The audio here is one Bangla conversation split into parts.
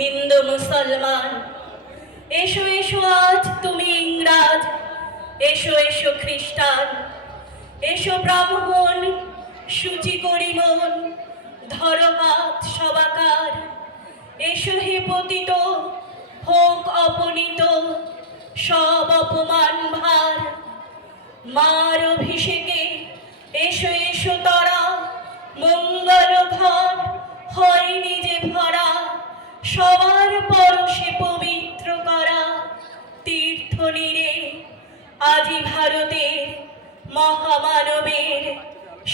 হিন্দু মুসলমান, এসো এসো আজ তুমি ইংরাজ, এসো এসো খ্রিস্টান, এসো ব্রাহ্মণ, সূচি করি মন, ধরো হাত সবাকার, এসো হে পতিত, হোক অপনীত সব অপমান ভার, মার অভিষেকে এসো এসো তরা, মঙ্গল ঘট হয় নিজে ভরা, সবার পরশে পবিত্র করা তীর্থ নীরে, আজি ভারতের মহামানবের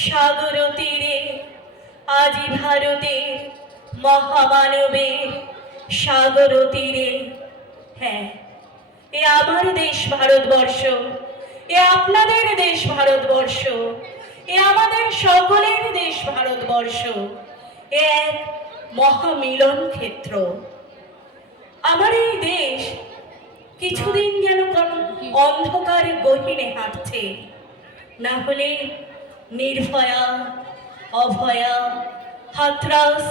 সাগর তীরে, আজি ভারতের মহামানবের সাগর তীরে। হ্যাঁ, এ আমার দেশ ভারতবর্ষ, এ আপনাদের দেশ ভারতবর্ষ, এ আমাদের সকলের দেশ ভারতবর্ষ, এ এক মহামিলন ক্ষেত্র। আমার এই দেশ কিছুদিন যেন অন্ধকার গহীনে হাঁটছে, না হলে নির্ভয়া, অভয়া, হাতরাস,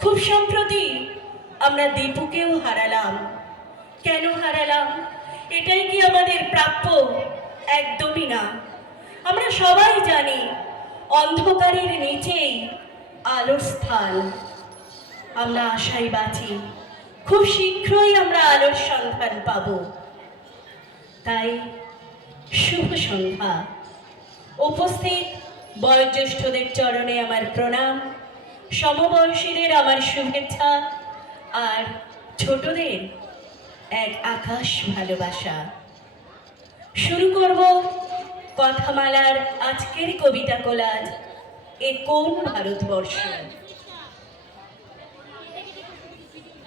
খুব সম্প্রতি আমরা দীপুকেও হারালাম। কেন হারালাম? এটাই কি আমাদের প্রাপ্য? একদমই না। আমরা সবাই জানি অন্ধকারের নিচেই আলোর স্থান। আমরা আশায় বাঁচি, খুব শীঘ্রই আমরা আলোর সন্ধান পাব। তাই শুভ সন্ধ্যা। উপস্থিত বয়োজ্যেষ্ঠদের চরণে আমার প্রণাম, সমবয়সীদের আমার শুভেচ্ছা, আর ছোটদের এক আকাশ ভালোবাসা। শুরু করব কথামালার আজকের কবিতা কোলাজ, এ কোন ভারতবর্ষ।